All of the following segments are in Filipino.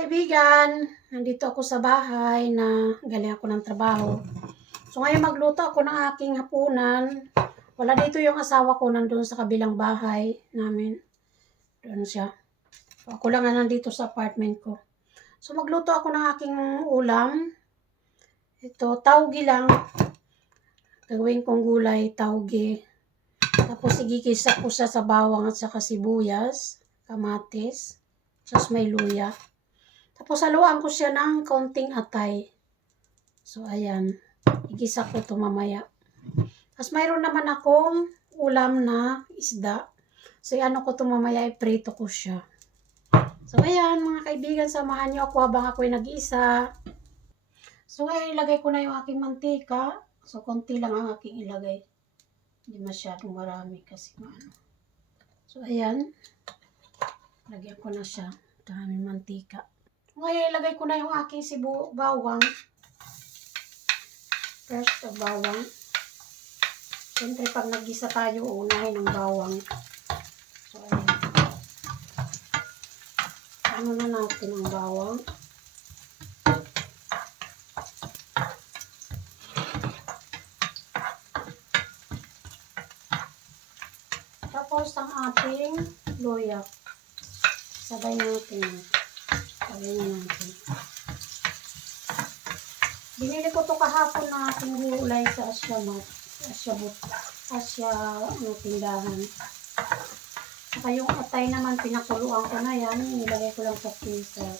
Kaibigan, nandito ako sa bahay na galing ako ng trabaho. So ngayon magluto ako ng aking hapunan. Wala dito yung asawa ko, nandun sa kabilang bahay namin. Doon siya. So ako lang na nandito sa apartment ko. So magluto ako ng aking ulam. Ito, taugi lang. Gawin kong gulay, taugi. Tapos igigisa ko siya sa bawang at saka sibuyas, kamatis, tapos may luya. Tapos haluan ko siya ng kaunting atay. So ayan, igisa ko ito mamaya. Tapos mayroon naman akong ulam na isda. So ano ko ito mamaya, iprito ko siya. So ayan mga kaibigan, samahan niyo ako habang ako'y nag-iisa. So ngayon ilagay ko na yung aking mantika. So konti lang ang aking ilagay. Hindi masyadong marami kasi ano. So ayan, lagyan ko na siya. Daming mantika. Ngayon ilagay ko na yung aking bawang. First bawang. Siyempre pag nag-gisa tayo, unahin ng bawang. So ayan. Ano na natin ang bawang. Tapos ang ating luya. Sabay natin. Sabay natin. Binili ko to kahapon na ating gulay sa Asya tindahan. Saka yung atay naman, pinakuluan ko na yan. Nilagay ko lang sa freezer.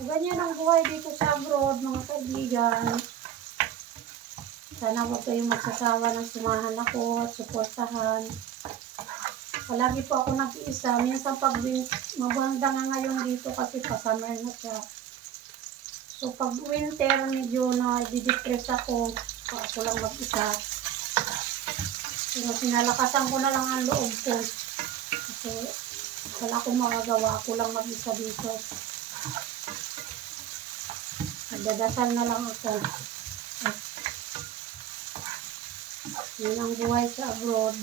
Ganyan ang buhay dito sa abroad, mga kaibigan. Sana huwag kayong magsasawa ng sumahan ako at suportahan. Palagi po ako nag-iisa. Minsan pag maganda nga ngayon dito kasi pa-summer na siya. So pag winter, medyo na-depress ako. Ako lang mag-isa. Pero sinalakasan ko na lang ang loob ko. Kasi wala akong magagawa. Ako lang mag-isa dito. Nagdadasal na lang ako. Yun ang buhay sa abroad.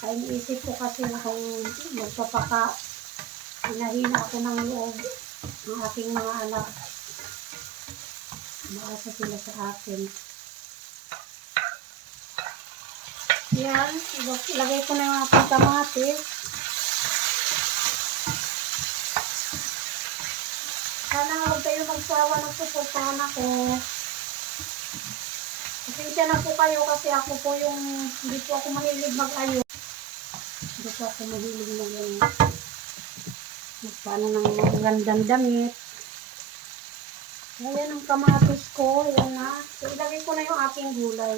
Kaya iniisip ko kasi na kung hinahina ako ng loob ng aking mga anak. Maasa sila sa akin. Yan, ilagay ko na yung aking kamatis. Sana huwag kayo magsawa ng suportahan ako. Pasensya na po kayo kasi ako po yung hindi po ako mahilig mag-ayos. Hindi po ako mahilig magpaano ng magandang damit. Ayan ang kamatis ko. Yan na. So, ilagay ko na yung aking gulay.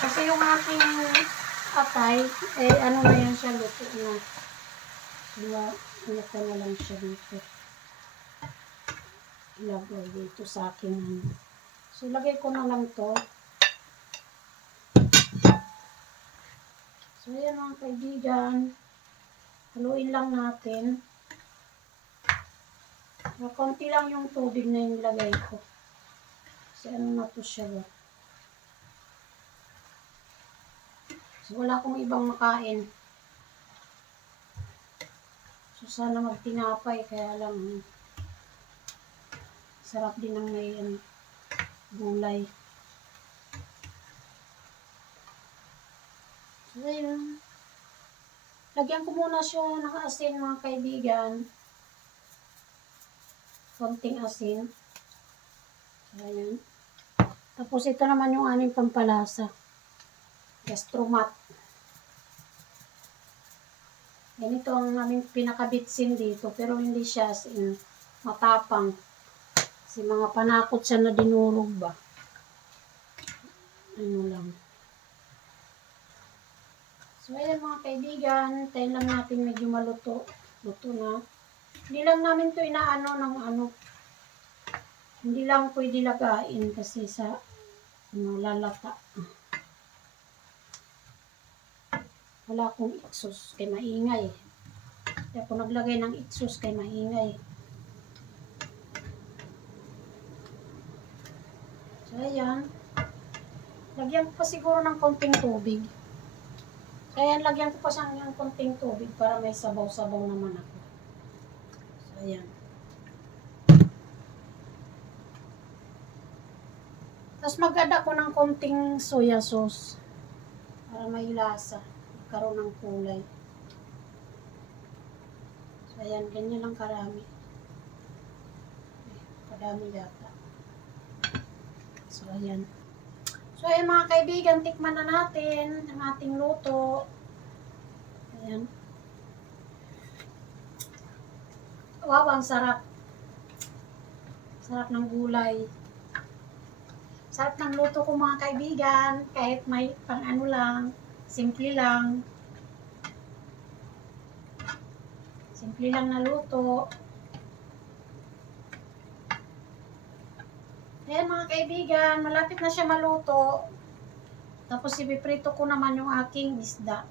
Kasi yung aking atay, ano na yan siya, luto na. Diba, ilagay na lang siya dito. Ilagay dito sa aking So, ilagay ko na lang to. So, ayan mga kaibigan. Haluin lang natin. Konti lang yung tubig na yung ilagay ko. Kasi ano na to siya ba? So, wala akong ibang makain. So, sana magtinapay. Kaya lang, sarap din ng may gulay. So, ayun. Lagyan ko muna siya ng asin mga kaibigan. Konting asin. So, ayan. Tapos ito naman yung aming pampalasa. Gastromat. Ganito ang aming pinakabitsin dito. Pero hindi siya matapang. Kasi mga panakot siya na dinurog ba. Ano lang. So ayan mga kaibigan. Tayo lang natin medyo maluto. Luto na. Hindi lang namin to inaano ng ano. Hindi lang pwede lagain kasi sa lalata. Wala akong exhaust kay maingay. Kaya ako naglagay ng exhaust kay maingay. So ayan. Lagyan ko pa siguro ng konting tubig. Kaya lagyan ko pa siyang ng konting tubig para may sabaw-sabaw naman ako. So, ayan. Tapos mag-add ako ng konting soya sauce para may lasa. Magkaroon ng kulay. So, ayan. Ganyan lang karami. Kadami yata. So, ayan. So, ayan mga kaibigan, tikman na natin ang ating luto. Ayan. Wow, ang sarap. Sarap ng gulay. Sarap ng luto ko mga kaibigan. Kahit may pang ano lang, simple lang. Simple lang na luto. Ayan mga kaibigan, malapit na siya maluto. Tapos ipiprito ko naman yung aking isda.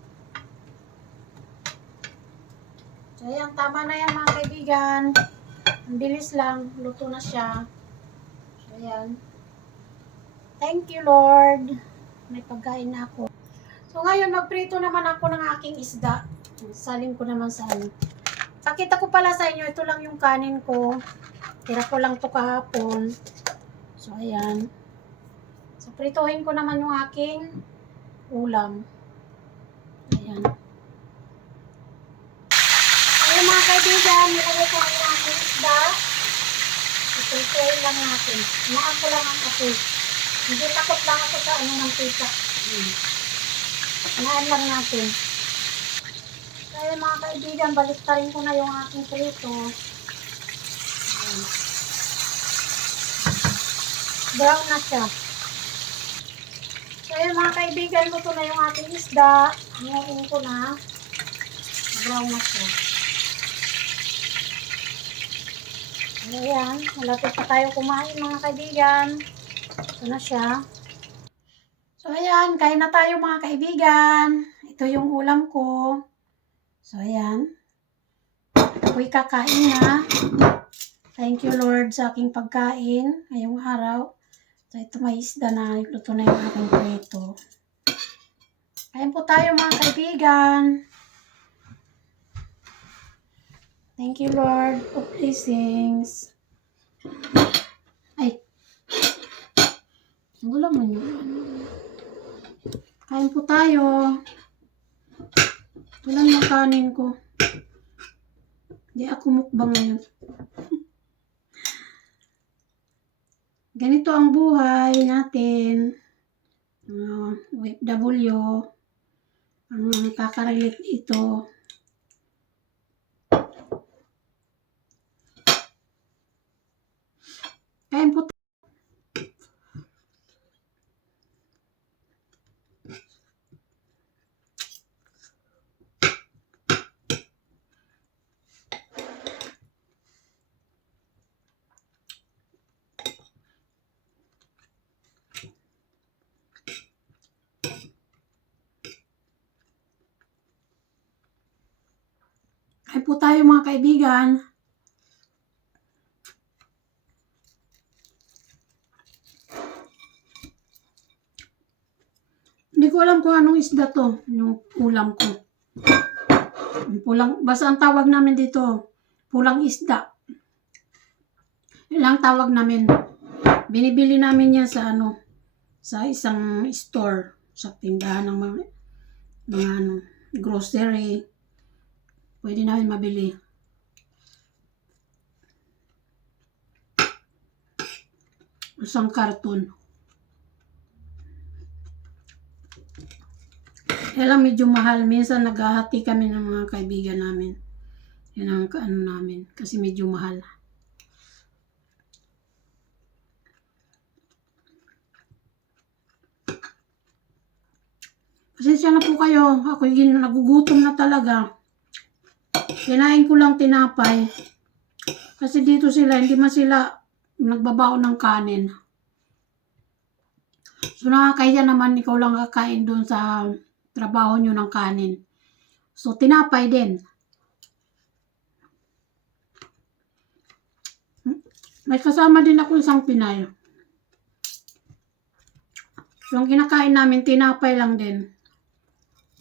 So ayan, tama na yan mga kaibigan. Ang bilis lang, luto na siya. So ayan. Thank you Lord. May pagkain na ako. So ngayon, magprito naman ako ng aking isda. Salin ko naman sa ano. Pakita ko pala sa inyo, ito lang yung kanin ko. Tira ko lang to kahapon. So ayan. So prituhin ko naman yung aking ulam. Ayan. Ayan mga kaibigan, nilagay ko ang aking isda. Iprituhin lang natin. Hinaan ko lang ang apoy. Hindi takot lang ako sa ano ng pita. Hinaan lang natin. So ayan mga kaibigan, baliktarin ko na yung aking prito. Ayan. Brown na siya. So ayan mga kaibigan, luto na yung ating isda. Hanguin ko na. Brown na siya. Ayan, malapit pa tayo kumain mga kaibigan. Ito na siya. So ayan, kain na tayo mga kaibigan. Ito yung ulam ko. So ayan. Ako'y kakain na. Thank you Lord sa aking pagkain ngayong araw. So ito may isda na. Luto na yung aking prito. Kain po tayo mga kaibigan. Thank you Lord for blessings. Ay. Wala man yun. Kain po tayo. Ito lang yung kanin ko. Hindi ako mukbang ngayon. Ganito ang buhay natin. OFW. Ang kakarelate ito. Kain po tayo. Kain po tayo mga kaibigan. Hindi ko alam kung anong isda to, yung ulam ko. Pulang, basta ang tawag namin dito, pulang isda. Yun lang tawag namin. Binibili namin yan sa ano, sa isang store, sa tindahan ng mga ano, grocery. Pwede namin mabili. Isang karton. Kaya lang medyo mahal. Minsan naghahati kami ng mga kaibigan namin. Yan ang ano namin. Kasi medyo mahal. Pasensya na po kayo. Ako yung nagugutom na talaga. Kinain ko lang tinapay. Kasi dito sila, hindi man sila nagbabaon ng kanin. So nakakahiya naman ikaw lang kakain doon sa trabaho nyo ng kanin. So tinapay din. May kasama din ako isang Pinay. So ang kinakain namin tinapay lang din.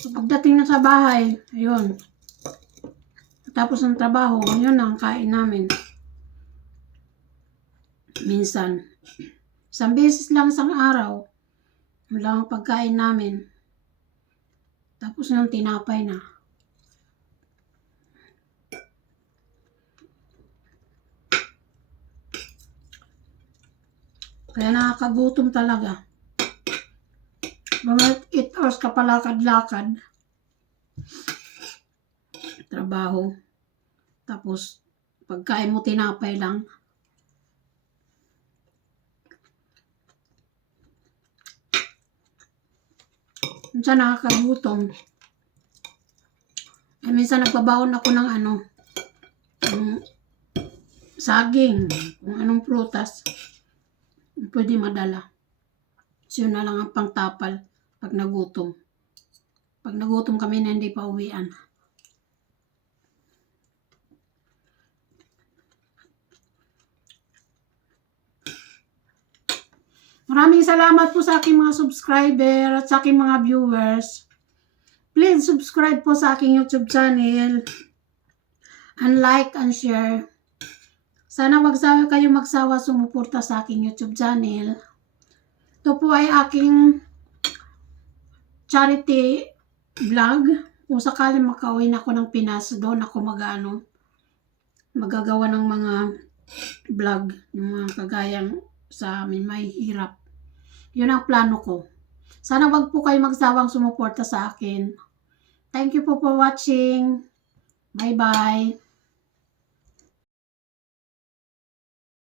So, pagdating na sa bahay, ayun. Tapos ng trabaho, yun ang kain namin. Minsan. Isang beses lang isang araw. Yun lang ang pagkain namin. Tapos nang tinapay na. Kaya nakakagutom talaga. Mga 8 hours ka palakad-lakad. Trabaho. Tapos, pagkain mo tinapay lang. Minsan nakakagutom. Minsan nagbabaon ako ng saging, kung anong prutas. Pwede madala. So, yun na lang ang pangtapal pag nagutom. Pag nagutom kami na hindi pa uwian. Maraming salamat po sa aking mga subscriber at sa aking mga viewers. Please subscribe po sa aking YouTube channel and like and share. Sana wag kayo magsawa sumuporta sa aking YouTube channel. Ito po ay aking charity vlog. Kung sakali makauwi na ako ng Pinas, doon ako magagawa ng mga vlog, yung mga kagayang sa amin, may hirap. Yun ang plano ko. Sana wag po kayo magsawang sumuporta sa akin. Thank you po for watching. Bye-bye.